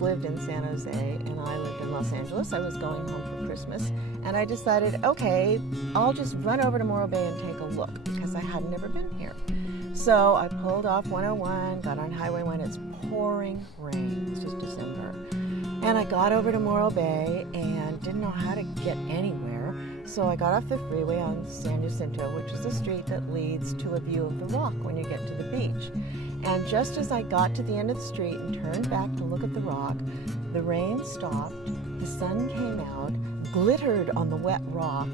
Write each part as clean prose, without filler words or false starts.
parents lived in San Jose and I lived in Los Angeles. I was going home for Christmas, and I decided, okay, I'll just run over to Morro Bay and take a look because I had never been here. So I pulled off 101, got on Highway 1. It's pouring rain. It's just December. And I got over to Morro Bay and didn't know how to get anywhere. So I got off the freeway on San Jacinto, which is a street that leads to a view of the rock when you get to the beach. And just as I got to the end of the street and turned back to look at the rock, the rain stopped, the sun came out, glittered on the wet rock,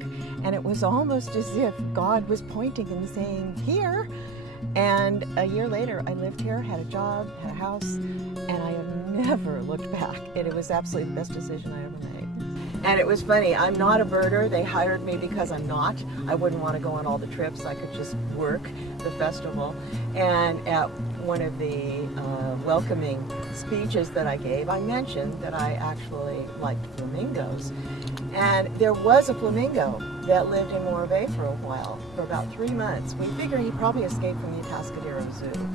and it was almost as if God was pointing and saying, "Here." And a year later, I lived here, had a job, had a house, and I have never looked back. It was absolutely the best decision I ever made. And it was funny, I'm not a birder. They hired me because I'm not. I wouldn't want to go on all the trips. I could just work the festival. And at one of the welcoming speeches that I gave, I mentioned that I actually liked flamingos. And there was a flamingo that lived in Morro Bay for a while, for about 3 months. We figured he probably escaped from the Atascadero Zoo.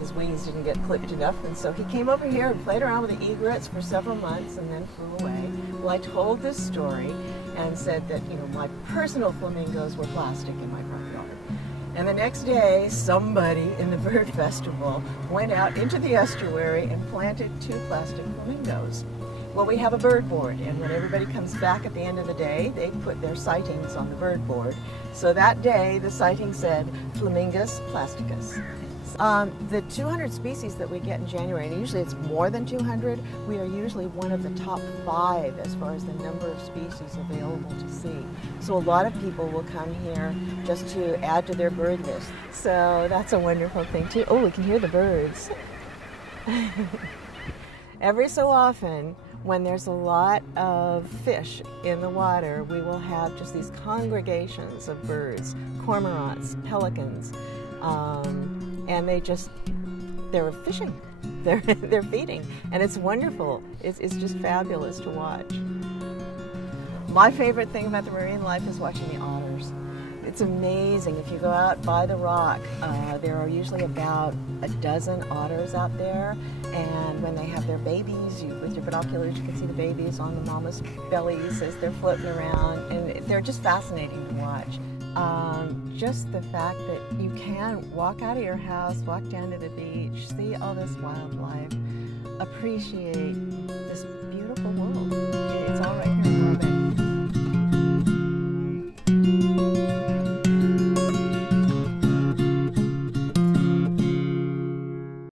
His wings didn't get clipped enough, and so he came over here and played around with the egrets for several months and then flew away. Well, I told this story and said that, you know, my personal flamingos were plastic in my front yard. And the next day, somebody in the bird festival went out into the estuary and planted 2 plastic flamingos. Well, we have a bird board, and when everybody comes back at the end of the day, they put their sightings on the bird board. So that day, the sighting said, Flamingus plasticus. The 200 species that we get in January, and usually it's more than 200, we are usually one of the top 5 as far as the number of species available to see. So a lot of people will come here just to add to their bird list. So that's a wonderful thing too. Oh, we can hear the birds. Every so often, when there's a lot of fish in the water, we will have just these congregations of birds, cormorants, pelicans, and they're fishing, they're feeding, and it's wonderful. It's just fabulous to watch. My favorite thing about the marine life is watching the otters. It's amazing. If you go out by the rock, there are usually about a dozen otters out there, and when they have their babies, with your binoculars you can see the babies on the mama's bellies as they're floating around, and they're just fascinating to watch. Just the fact that you can walk out of your house, walk down to the beach, see all this wildlife, appreciate this